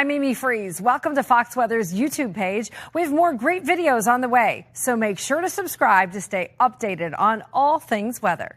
I'm Amy Freeze. Welcome to Fox Weather's YouTube page. We have more great videos on the way, so make sure to subscribe to stay updated on all things weather.